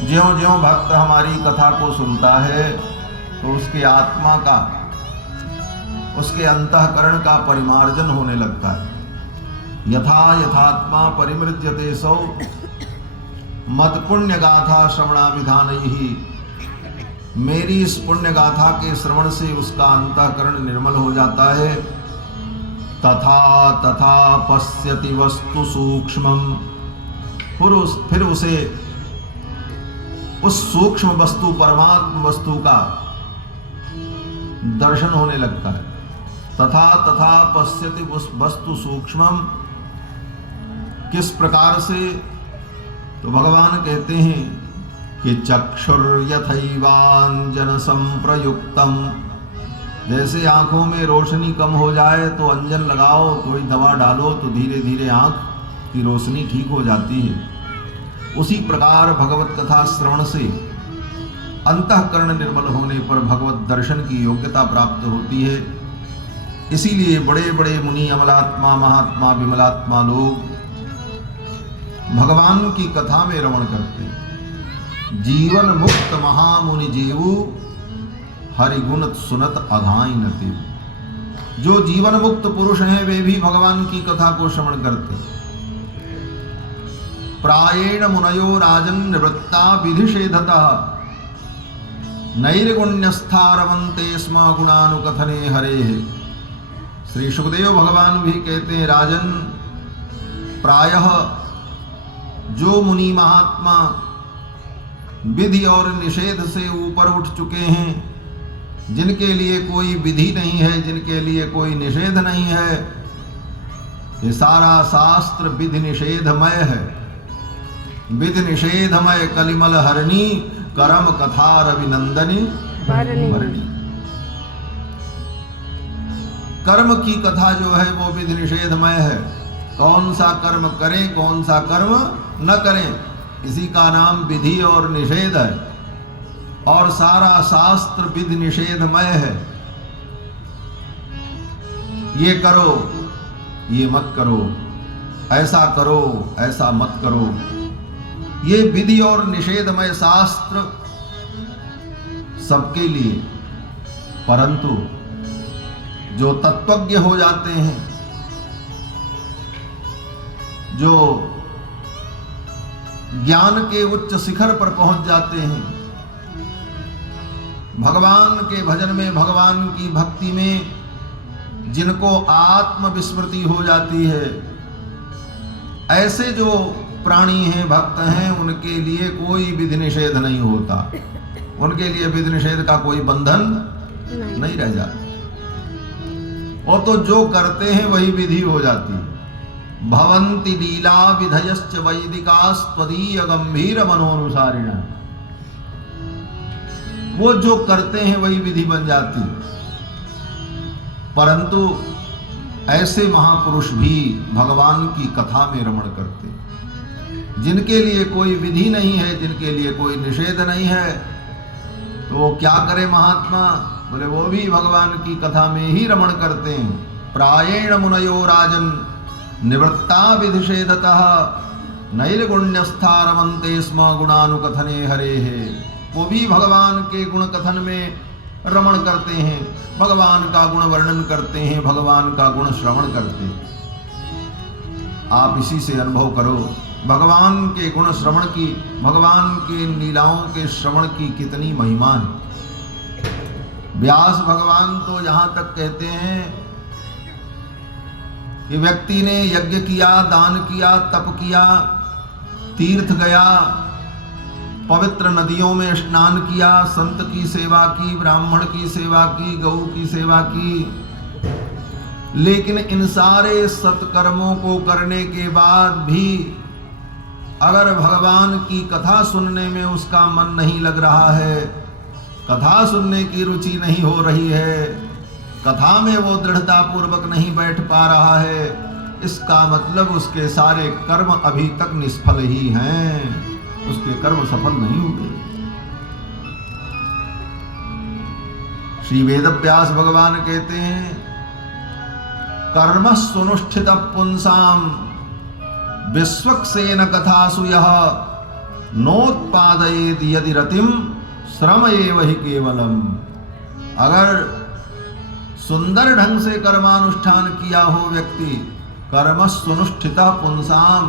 ज्यों ज्यों भक्त हमारी कथा को सुनता है तो उसके आत्मा का, उसके अंतःकरण का परिमार्जन होने लगता है। यथा यथात्मा परिमृज्यते सौ मत पुण्य गाथा श्रवणाभिधानैहि। मेरी इस पुण्य गाथा के श्रवण से उसका अंतःकरण निर्मल हो जाता है। तथा तथा पश्यति वस्तु सूक्ष्मम। फिर उसे उस सूक्ष्म वस्तु, परमात्म वस्तु का दर्शन होने लगता है। तथा तथा पश्यति वस्तु सूक्ष्मम, किस प्रकार से? तो भगवान कहते हैं कि चक्षुर्यथैवांजन संप्रयुक्तम। जैसे आंखों में रोशनी कम हो जाए तो अंजन लगाओ, कोई दवा डालो तो धीरे धीरे आंख की रोशनी ठीक हो जाती है। उसी प्रकार भगवत कथा श्रवण से अंतःकरण निर्मल होने पर भगवत दर्शन की योग्यता प्राप्त होती है। इसीलिए बड़े बड़े मुनि, अमलात्मा, महात्मा, विमलात्मा लोग भगवान की कथा में रमण करते हैं। जीवन मुक्त महामुनि जीवु हरिगुण सुनत अघाई न तेऊ। जो जीवन मुक्त पुरुष हैं वे भी भगवान की कथा को श्रवण करते हैं। प्रायेण मुनयो राजन निवृत्ता विधिषेधतः नैर्गुण्यस्थारवन्ते स्म गुणानुकथने हरे। श्री सुखदेव भगवान भी कहते हैं, राजन, प्रायः जो मुनि महात्मा विधि और निषेध से ऊपर उठ चुके हैं, जिनके लिए कोई विधि नहीं है, जिनके लिए कोई निषेध नहीं है, ये सारा शास्त्र विधि निषेधमय है। विधि निषेधमय कलिमल हरणी करम कथा रविनंदनी भरणी। कर्म की कथा जो है वो विधि निषेधमय है। कौन सा कर्म करें, कौन सा कर्म न करें, इसी का नाम विधि और निषेध है। और सारा शास्त्र विधि निषेधमय है। ये करो, ये मत करो, ऐसा करो, ऐसा मत करो। ये विधि और निषेधमय शास्त्र सबके लिए, परंतु जो तत्वज्ञ हो जाते हैं, जो ज्ञान के उच्च शिखर पर पहुंच जाते हैं, भगवान के भजन में, भगवान की भक्ति में जिनको आत्म विस्मृति हो जाती है, ऐसे जो प्राणी हैं, भक्त हैं, उनके लिए कोई विधि निषेध नहीं होता। उनके लिए विधि निषेध का कोई बंधन नहीं रह जाता। और तो जो करते हैं वही विधि हो जाती है। भवन्ति लीला विधयश्च वैदिकास्त्वदीय गंभीर मनोनुसारिण। वो जो करते हैं वही विधि बन जाती है। परंतु ऐसे महापुरुष भी भगवान की कथा में रमण करते हैं, जिनके लिए कोई विधि नहीं है, जिनके लिए कोई निषेध नहीं है, तो वो क्या करे महात्मा? बोले वो भी भगवान की कथा में ही रमण करते हैं। प्रायेण मुनयो राजन निवृत्ता विधिषेधतः नैर्गुण्यस्थारवन्ते स्म गुणानुकथने हरेः। वो भी भगवान के गुण कथन में रमण करते हैं, भगवान का गुण वर्णन करते हैं, भगवान का गुण श्रवण करते हैं। आप इसी से अनुभव करो भगवान के गुण श्रवण की, भगवान के लीलाओं के श्रवण की कितनी महिमा है। व्यास भगवान तो यहाँ तक कहते हैं कि व्यक्ति ने यज्ञ किया, दान किया, तप किया, तीर्थ गया, पवित्र नदियों में स्नान किया, संत की सेवा की, ब्राह्मण की सेवा की, गौ की सेवा की, लेकिन इन सारे सत्कर्मों को करने के बाद भी अगर भगवान की कथा सुनने में उसका मन नहीं लग रहा है, कथा सुनने की रुचि नहीं हो रही है, कथा में वो दृढ़ता पूर्वक नहीं बैठ पा रहा है, इसका मतलब उसके सारे कर्म अभी तक निष्फल ही हैं, उसके कर्म सफल नहीं हुए। श्री वेदव्यास भगवान कहते हैं, कर्म सुनुष्ठित पुंसाम विश्वक्सेन कथासु यः नोत्पादयेद यदि रतिम श्रम एव हि केवलम। अगर सुंदर ढंग से कर्मानुष्ठान किया हो व्यक्ति, कर्मस्वनुष्ठितः पुंसाम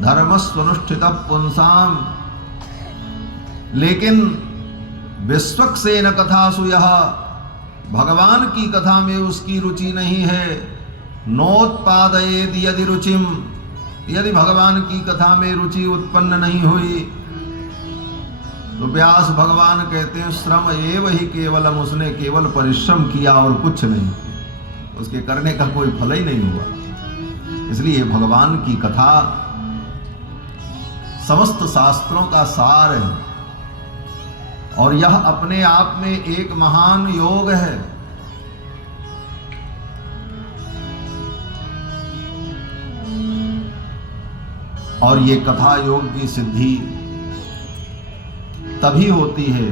धर्मस्वनुष्ठितः पुंसाम, लेकिन विश्वक्सेन कथासु यह भगवान की कथा में उसकी रुचि नहीं है, नोत्पादयेद यदि रुचिम, यदि भगवान की कथा में रुचि उत्पन्न नहीं हुई तो व्यास भगवान कहते हैं श्रम एव ही केवलम, उसने केवल परिश्रम किया और कुछ नहीं, उसके करने का कोई फल ही नहीं हुआ। इसलिए भगवान की कथा समस्त शास्त्रों का सार है और यह अपने आप में एक महान योग है। और ये कथा योग की सिद्धि तभी होती है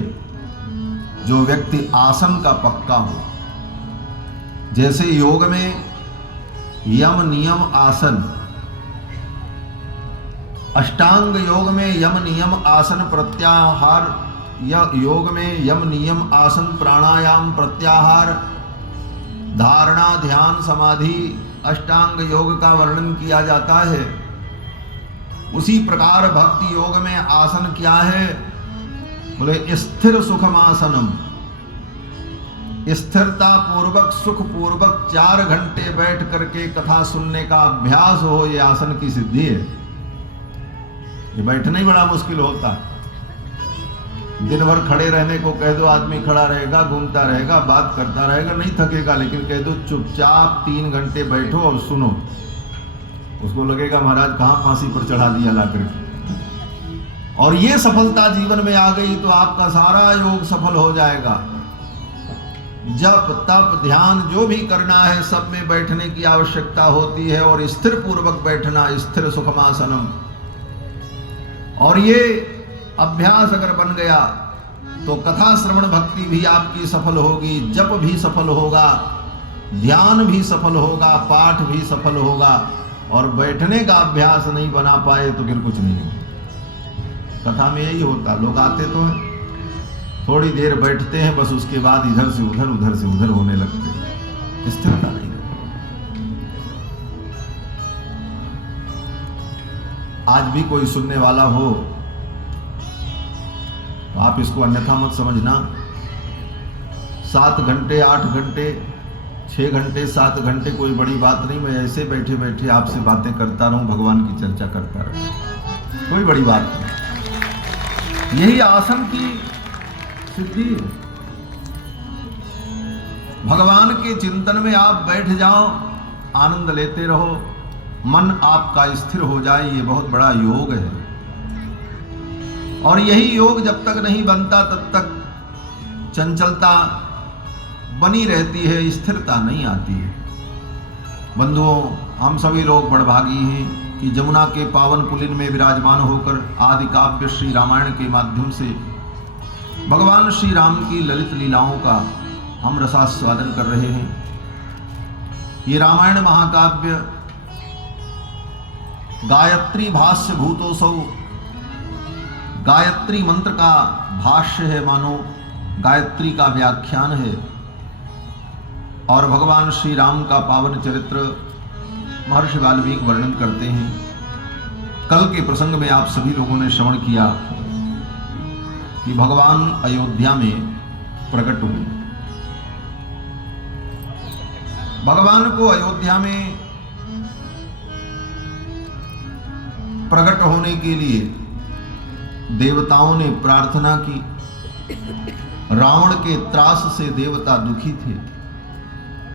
जो व्यक्ति आसन का पक्का हो। जैसे योग में यम नियम आसन, अष्टांग योग में यम नियम आसन प्रत्याहार, या योग में यम नियम आसन प्राणायाम प्रत्याहार धारणा ध्यान समाधि अष्टांग योग का वर्णन किया जाता है। उसी प्रकार भक्ति योग में आसन क्या है? बोले स्थिर सुखमासनम, स्थिरता पूर्वक सुख पूर्वक 4 घंटे बैठ करके कथा सुनने का अभ्यास हो, ये आसन की सिद्धि है। ये बैठना ही बड़ा मुश्किल होता है। दिन भर खड़े रहने को कह दो, आदमी खड़ा रहेगा, घूमता रहेगा, बात करता रहेगा, नहीं थकेगा। लेकिन कह दो चुपचाप 3 घंटे बैठो और सुनो, उसको लगेगा महाराज कहाँ फांसी पर चढ़ा दिया लाकर। और ये सफलता जीवन में आ गई तो आपका सारा योग सफल हो जाएगा। जप तप ध्यान जो भी करना है सब में बैठने की आवश्यकता होती है, और स्थिर पूर्वक बैठना, स्थिर सुखमासनम। और ये अभ्यास अगर बन गया तो कथा श्रवण भक्ति भी आपकी सफल होगी, जप भी सफल होगा, ध्यान भी सफल होगा, पाठ भी सफल होगा। और बैठने का अभ्यास नहीं बना पाए तो फिर कुछ नहीं होगा। कथा में यही होता, लोग आते तो हैं, थोड़ी देर बैठते हैं, बस उसके बाद इधर से उधर उधर से उधर होने लगते हैं, स्थिरता नहीं है। आज भी कोई सुनने वाला हो तो आप इसको अन्यथा मत समझना। 7 घंटे 8 घंटे 6 घंटे 7 घंटे कोई बड़ी बात नहीं। मैं ऐसे बैठे बैठे आपसे बातें करता रहूं, भगवान की चर्चा करता रहूं, कोई बड़ी बात नहीं। यही आसन की सिद्धि है। भगवान के चिंतन में आप बैठ जाओ, आनंद लेते रहो, मन आपका स्थिर हो जाए, ये बहुत बड़ा योग है। और यही योग जब तक नहीं बनता तब तक चंचलता बनी रहती है, स्थिरता नहीं आती है। बंधुओं, हम सभी लोग बड़भागी हैं कि जमुना के पावन पुलिन में विराजमान होकर आदि काव्य श्री रामायण के माध्यम से भगवान श्री राम की ललित लीलाओं का हम रसास्वादन कर रहे हैं। ये रामायण महाकाव्य गायत्री भाष्य भूतोसौ, गायत्री मंत्र का भाष्य है, मानो गायत्री का व्याख्यान है। और भगवान श्री राम का पावन चरित्र महर्षि वाल्मीकि वर्णन करते हैं। कल के प्रसंग में आप सभी लोगों ने श्रवण किया कि भगवान अयोध्या में प्रकट हुए। भगवान को अयोध्या में प्रकट होने के लिए देवताओं ने प्रार्थना की। रावण के त्रास से देवता दुखी थे।